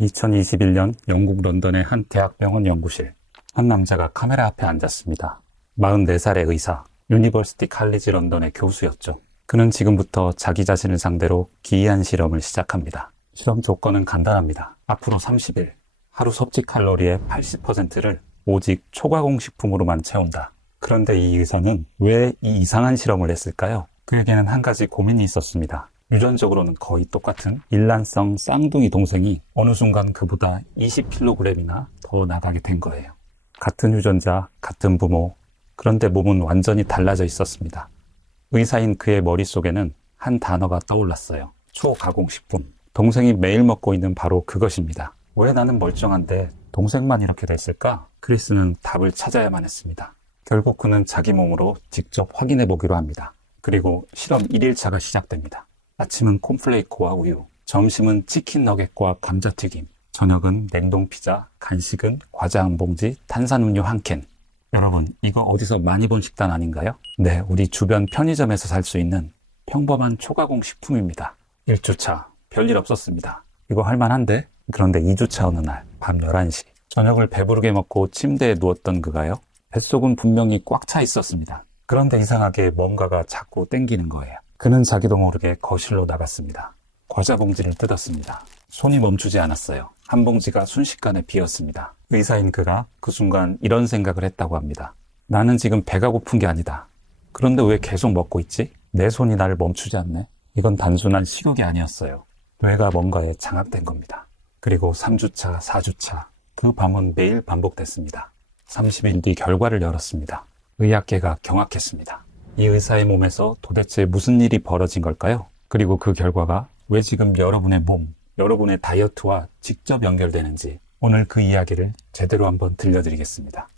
2021년 영국 런던의 한 대학병원 연구실. 한 남자가 카메라 앞에 앉았습니다. 44살의 의사, 유니버시티 칼리지 런던의 교수였죠. 그는 지금부터 자기 자신을 상대로 기이한 실험을 시작합니다. 실험 조건은 간단합니다. 앞으로 30일, 하루 섭취 칼로리의 80%를 오직 초가공식품으로만 채운다. 그런데 이 의사는 왜 이 이상한 실험을 했을까요? 그에게는 한 가지 고민이 있었습니다. 유전적으로는 거의 똑같은 일란성 쌍둥이 동생이 어느 순간 그보다 20kg이나 더 나가게 된 거예요. 같은 유전자, 같은 부모, 그런데 몸은 완전히 달라져 있었습니다. 의사인 그의 머릿속에는 한 단어가 떠올랐어요. 초가공식품. 동생이 매일 먹고 있는 바로 그것입니다. 왜 나는 멀쩡한데 동생만 이렇게 됐을까? 크리스는 답을 찾아야만 했습니다. 결국 그는 자기 몸으로 직접 확인해 보기로 합니다. 그리고 실험 1일차가 시작됩니다. 아침은 콘플레이크와 우유, 점심은 치킨 너겟과 감자튀김, 저녁은 냉동 피자, 간식은 과자 한 봉지, 탄산음료 한 캔. 여러분, 이거 어디서 많이 본 식단 아닌가요? 네, 우리 주변 편의점에서 살 수 있는 평범한 초가공 식품입니다. 1주차, 별일 없었습니다. 이거 할만한데? 그런데 2주차 어느 날, 밤 11시. 저녁을 배부르게 먹고 침대에 누웠던 그가요. 뱃속은 분명히 꽉 차 있었습니다. 그런데 이상하게 뭔가가 자꾸 땡기는 거예요. 그는 자기도 모르게 거실로 나갔습니다. 과자 봉지를 뜯었습니다. 손이 멈추지 않았어요. 한 봉지가 순식간에 비었습니다. 의사인 그가 그 순간 이런 생각을 했다고 합니다. 나는 지금 배가 고픈 게 아니다. 그런데 왜 계속 먹고 있지? 내 손이 나를 멈추지 않네. 이건 단순한 식욕이 아니었어요. 뇌가 뭔가에 장악된 겁니다. 그리고 3주차, 4주차, 그 밤은 매일 반복됐습니다. 30일 뒤 결과를 열었습니다. 의학계가 경악했습니다. 이 의사의 몸에서 도대체 무슨 일이 벌어진 걸까요? 그리고 그 결과가 왜 지금 여러분의 몸, 여러분의 다이어트와 직접 연결되는지 오늘 그 이야기를 제대로 한번 들려드리겠습니다.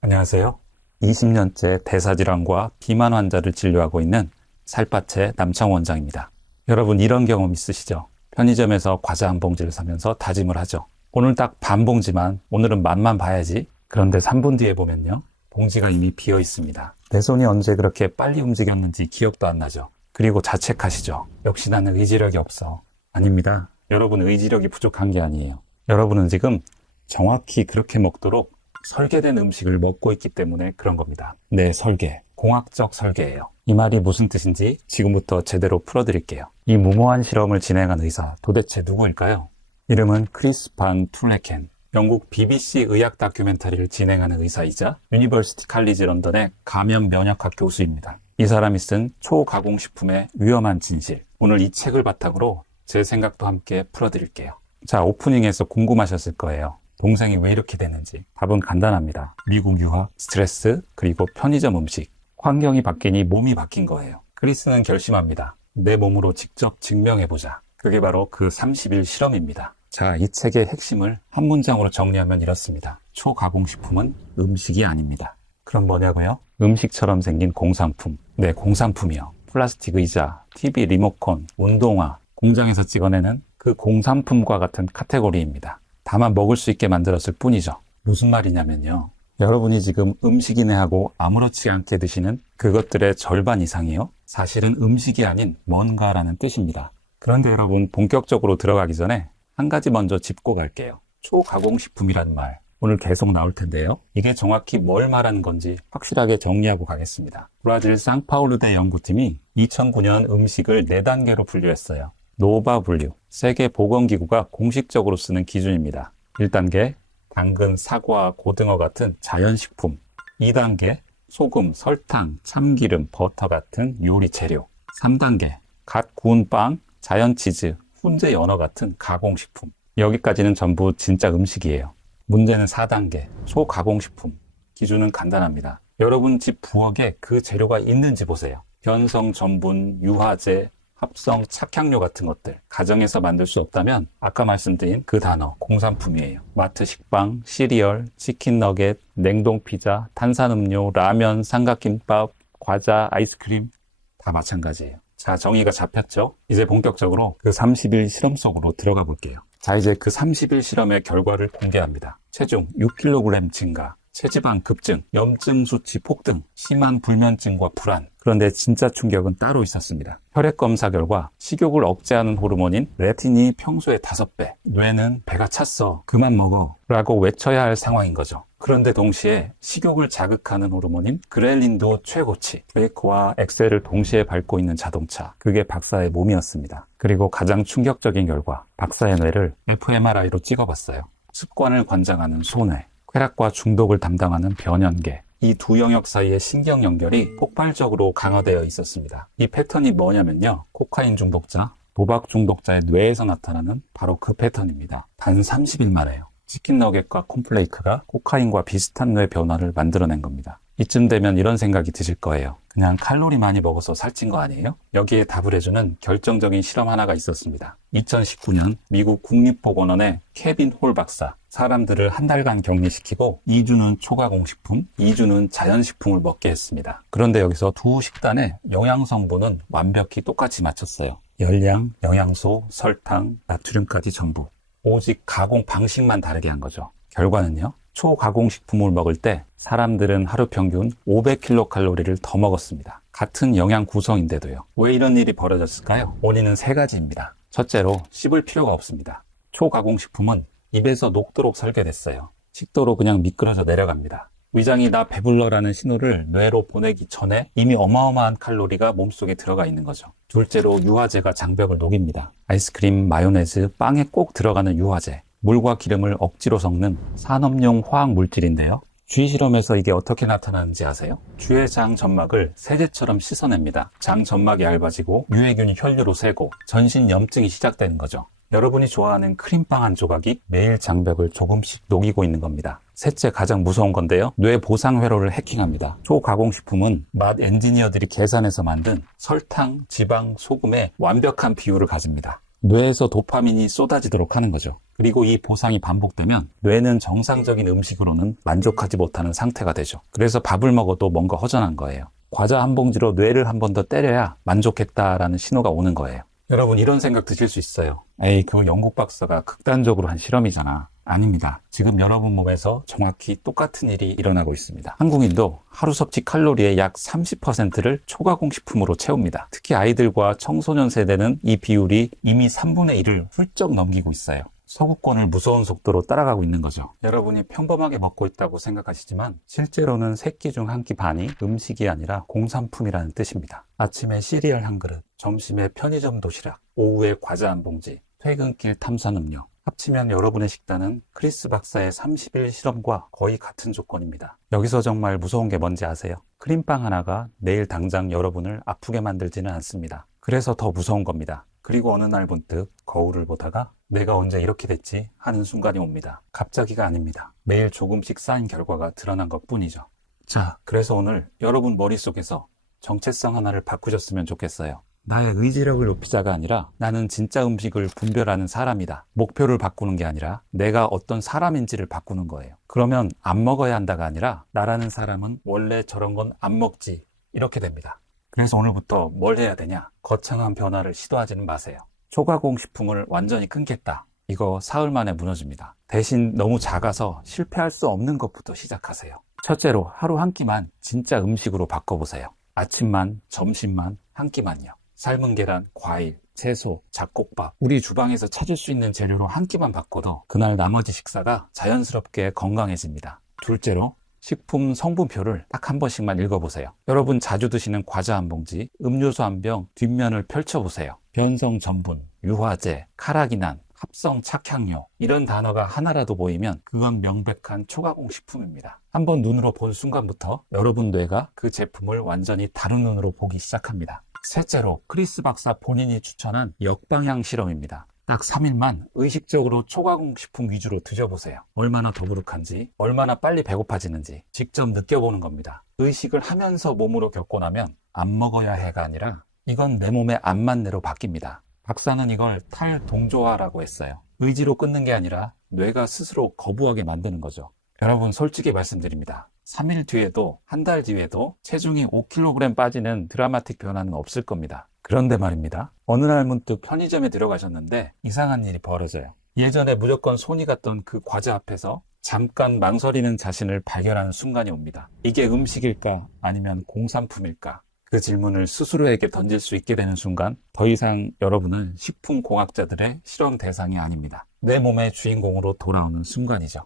안녕하세요. 20년째 대사질환과 비만 환자를 진료하고 있는 살빠체 남창 원장입니다. 여러분 이런 경험 있으시죠? 편의점에서 과자 한 봉지를 사면서 다짐을 하죠. 오늘 딱 반 봉지만, 오늘은 맛만 봐야지. 그런데 3분 뒤에 보면요. 봉지가 이미 비어 있습니다. 내 손이 언제 그렇게 빨리 움직였는지 기억도 안 나죠. 그리고 자책하시죠. 역시 나는 의지력이 없어. 아닙니다. 여러분 의지력이 부족한 게 아니에요. 여러분은 지금 정확히 그렇게 먹도록 설계된 음식을 먹고 있기 때문에 그런 겁니다. 네, 설계. 공학적 설계예요. 이 말이 무슨 뜻인지 지금부터 제대로 풀어드릴게요. 이 무모한 실험을 진행한 의사, 도대체 누구일까요? 이름은 크리스 반 툴레켄. 영국 BBC 의학 다큐멘터리를 진행하는 의사이자 유니버시티 칼리지 런던의 감염 면역학 교수입니다. 이 사람이 쓴 초가공식품의 위험한 진실. 오늘 이 책을 바탕으로 제 생각도 함께 풀어드릴게요. 자, 오프닝에서 궁금하셨을 거예요. 동생이 왜 이렇게 됐는지. 답은 간단합니다. 미국 유학, 스트레스, 그리고 편의점 음식. 환경이 바뀌니 몸이 바뀐 거예요. 크리스는 결심합니다. 내 몸으로 직접 증명해보자. 그게 바로 그 30일 실험입니다. 자, 이 책의 핵심을 한 문장으로 정리하면 이렇습니다. 초가공식품은 음식이 아닙니다. 그럼 뭐냐고요? 음식처럼 생긴 공산품. 네, 공산품이요. 플라스틱 의자, TV 리모컨, 운동화, 공장에서 찍어내는 그 공산품과 같은 카테고리입니다. 다만 먹을 수 있게 만들었을 뿐이죠. 무슨 말이냐면요. 여러분이 지금 음식이네 하고 아무렇지 않게 드시는 그것들의 절반 이상이요. 사실은 음식이 아닌 뭔가라는 뜻입니다. 그런데 여러분 본격적으로 들어가기 전에 한 가지 먼저 짚고 갈게요. 초가공식품이란 말. 오늘 계속 나올 텐데요. 이게 정확히 뭘 말하는 건지 확실하게 정리하고 가겠습니다. 브라질 상파울루대 연구팀이 2009년 음식을 4단계로 분류했어요. 노바 분류. 세계보건기구가 공식적으로 쓰는 기준입니다. 1단계, 당근, 사과, 고등어 같은 자연식품. 2단계, 소금, 설탕, 참기름, 버터 같은 요리 재료. 3단계, 갓 구운 빵, 자연치즈, 훈제 연어 같은 가공식품. 여기까지는 전부 진짜 음식이에요. 문제는 4단계, 초가공식품. 기준은 간단합니다. 여러분 집 부엌에 그 재료가 있는지 보세요. 변성 전분, 유화제, 합성 착향료 같은 것들. 가정에서 만들 수 없다면 아까 말씀드린 그 단어, 공산품이에요. 마트 식빵, 시리얼, 치킨 너겟, 냉동 피자, 탄산음료, 라면, 삼각김밥, 과자, 아이스크림 다 마찬가지예요. 자, 정의가 잡혔죠? 이제 본격적으로 그 30일 실험 속으로 들어가 볼게요. 자, 이제 그 30일 실험의 결과를 공개합니다. 체중 6kg 증가, 체지방 급증, 염증 수치 폭등, 심한 불면증과 불안. 그런데 진짜 충격은 따로 있었습니다. 혈액 검사 결과 식욕을 억제하는 호르몬인 레틴이 평소의 5배, 뇌는 배가 찼어, 그만 먹어 라고 외쳐야 할 상황인 거죠. 그런데 동시에 식욕을 자극하는 호르몬인 그렐린도 최고치, 브레이크와 엑셀을 동시에 밟고 있는 자동차, 그게 박사의 몸이었습니다. 그리고 가장 충격적인 결과, 박사의 뇌를 fMRI로 찍어봤어요. 습관을 관장하는 소뇌, 쾌락과 중독을 담당하는 변연계, 이 두 영역 사이의 신경 연결이 폭발적으로 강화되어 있었습니다. 이 패턴이 뭐냐면요, 코카인 중독자, 도박 중독자의 뇌에서 나타나는 바로 그 패턴입니다. 단 30일 만에요. 치킨 너겟과 콘플레이크가 코카인과 비슷한 뇌 변화를 만들어낸 겁니다. 이쯤 되면 이런 생각이 드실 거예요. 그냥 칼로리 많이 먹어서 살찐 거 아니에요? 여기에 답을 해주는 결정적인 실험 하나가 있었습니다. 2019년 미국 국립보건원의 케빈 홀 박사, 사람들을 한 달간 격리시키고 2주는 초가공식품, 2주는 자연식품을 먹게 했습니다. 그런데 여기서 두 식단의 영양 성분은 완벽히 똑같이 맞췄어요. 열량, 영양소, 설탕, 나트륨까지 전부. 오직 가공 방식만 다르게 한 거죠. 결과는요, 초가공식품을 먹을 때 사람들은 하루 평균 500kcal를 더 먹었습니다. 같은 영양 구성인데도요. 왜 이런 일이 벌어졌을까요? 원인은 3가지입니다. 첫째로, 씹을 필요가 없습니다. 초가공식품은 입에서 녹도록 설계됐어요. 식도로 그냥 미끄러져 내려갑니다. 위장이 나 배불러라는 신호를 뇌로 보내기 전에 이미 어마어마한 칼로리가 몸속에 들어가 있는 거죠. 둘째로, 유화제가 장벽을 녹입니다. 아이스크림, 마요네즈, 빵에 꼭 들어가는 유화제. 물과 기름을 억지로 섞는 산업용 화학 물질인데요. 쥐 실험에서 이게 어떻게 나타나는지 아세요? 쥐의 장 점막을 세제처럼 씻어냅니다. 장 점막이 얇아지고 유해균이 혈류로 새고 전신 염증이 시작되는 거죠. 여러분이 좋아하는 크림빵 한 조각이 매일 장벽을 조금씩 녹이고 있는 겁니다. 셋째, 가장 무서운 건데요. 뇌 보상 회로를 해킹합니다. 초가공식품은 맛 엔지니어들이 계산해서 만든 설탕, 지방, 소금의 완벽한 비율을 가집니다. 뇌에서 도파민이 쏟아지도록 하는 거죠. 그리고 이 보상이 반복되면 뇌는 정상적인 음식으로는 만족하지 못하는 상태가 되죠. 그래서 밥을 먹어도 뭔가 허전한 거예요. 과자 한 봉지로 뇌를 한 번 더 때려야 만족했다라는 신호가 오는 거예요. 여러분, 이런 생각 드실 수 있어요. 에이, 그거 영국 박사가 극단적으로 한 실험이잖아. 아닙니다. 지금 여러분 몸에서 정확히 똑같은 일이 일어나고 있습니다. 한국인도 하루 섭취 칼로리의 약 30%를 초가공식품으로 채웁니다. 특히 아이들과 청소년 세대는 이 비율이 이미 3분의 1을 훌쩍 넘기고 있어요. 서구권을 무서운 속도로 따라가고 있는 거죠. 여러분이 평범하게 먹고 있다고 생각하시지만 실제로는 3끼 중 1끼 반이 음식이 아니라 공산품이라는 뜻입니다. 아침에 시리얼 한 그릇, 점심에 편의점 도시락, 오후에 과자 한 봉지, 퇴근길 탄산음료. 합치면 여러분의 식단은 크리스 박사의 30일 실험과 거의 같은 조건입니다. 여기서 정말 무서운 게 뭔지 아세요? 크림빵 하나가 내일 당장 여러분을 아프게 만들지는 않습니다. 그래서 더 무서운 겁니다. 그리고 어느 날 문득 거울을 보다가 내가 언제 이렇게 됐지 하는 순간이 옵니다. 갑자기가 아닙니다. 매일 조금씩 쌓인 결과가 드러난 것뿐이죠. 자, 그래서 오늘 여러분 머릿속에서 정체성 하나를 바꾸셨으면 좋겠어요. 나의 의지력을 높이자가 아니라 나는 진짜 음식을 분별하는 사람이다. 목표를 바꾸는 게 아니라 내가 어떤 사람인지를 바꾸는 거예요. 그러면 안 먹어야 한다가 아니라 나라는 사람은 원래 저런 건 안 먹지. 이렇게 됩니다. 그래서 오늘부터 뭘 해야 되냐? 거창한 변화를 시도하지는 마세요. 초가공식품을 완전히 끊겠다. 이거 사흘 만에 무너집니다. 대신 너무 작아서 실패할 수 없는 것부터 시작하세요. 첫째로 하루 한 끼만 진짜 음식으로 바꿔보세요. 아침만, 점심만, 한 끼만요. 삶은 계란, 과일, 채소, 잡곡밥, 우리 주방에서 찾을 수 있는 재료로 한 끼만 바꿔도 그날 나머지 식사가 자연스럽게 건강해집니다. 둘째로, 식품 성분표를 딱 한 번씩만 읽어보세요. 여러분 자주 드시는 과자 한 봉지, 음료수 한 병 뒷면을 펼쳐보세요. 변성 전분, 유화제, 카라기난, 합성 착향료, 이런 단어가 하나라도 보이면 그건 명백한 초가공식품입니다. 한번 눈으로 본 순간부터 여러분 뇌가 그 제품을 완전히 다른 눈으로 보기 시작합니다. 셋째로, 크리스 박사 본인이 추천한 역방향 실험입니다. 딱 3일만 의식적으로 초가공식품 위주로 드셔보세요. 얼마나 더부룩한지, 얼마나 빨리 배고파지는지 직접 느껴보는 겁니다. 의식을 하면서 몸으로 겪고 나면 안 먹어야 해가 아니라 이건 내 몸의 안 맞네로 바뀝니다. 박사는 이걸 탈동조화라고 했어요. 의지로 끊는 게 아니라 뇌가 스스로 거부하게 만드는 거죠. 여러분, 솔직히 말씀드립니다. 3일 뒤에도 한 달 뒤에도 체중이 5kg 빠지는 드라마틱 변화는 없을 겁니다. 그런데 말입니다. 어느 날 문득 편의점에 들어가셨는데 이상한 일이 벌어져요. 예전에 무조건 손이 갔던 그 과자 앞에서 잠깐 망설이는 자신을 발견하는 순간이 옵니다. 이게 음식일까? 아니면 공산품일까? 그 질문을 스스로에게 던질 수 있게 되는 순간 더 이상 여러분은 식품공학자들의 실험 대상이 아닙니다. 내 몸의 주인공으로 돌아오는 순간이죠.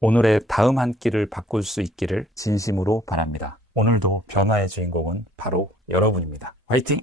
오늘의 다음 한 끼를 바꿀 수 있기를 진심으로 바랍니다. 오늘도 변화의 주인공은 바로 여러분입니다. 화이팅!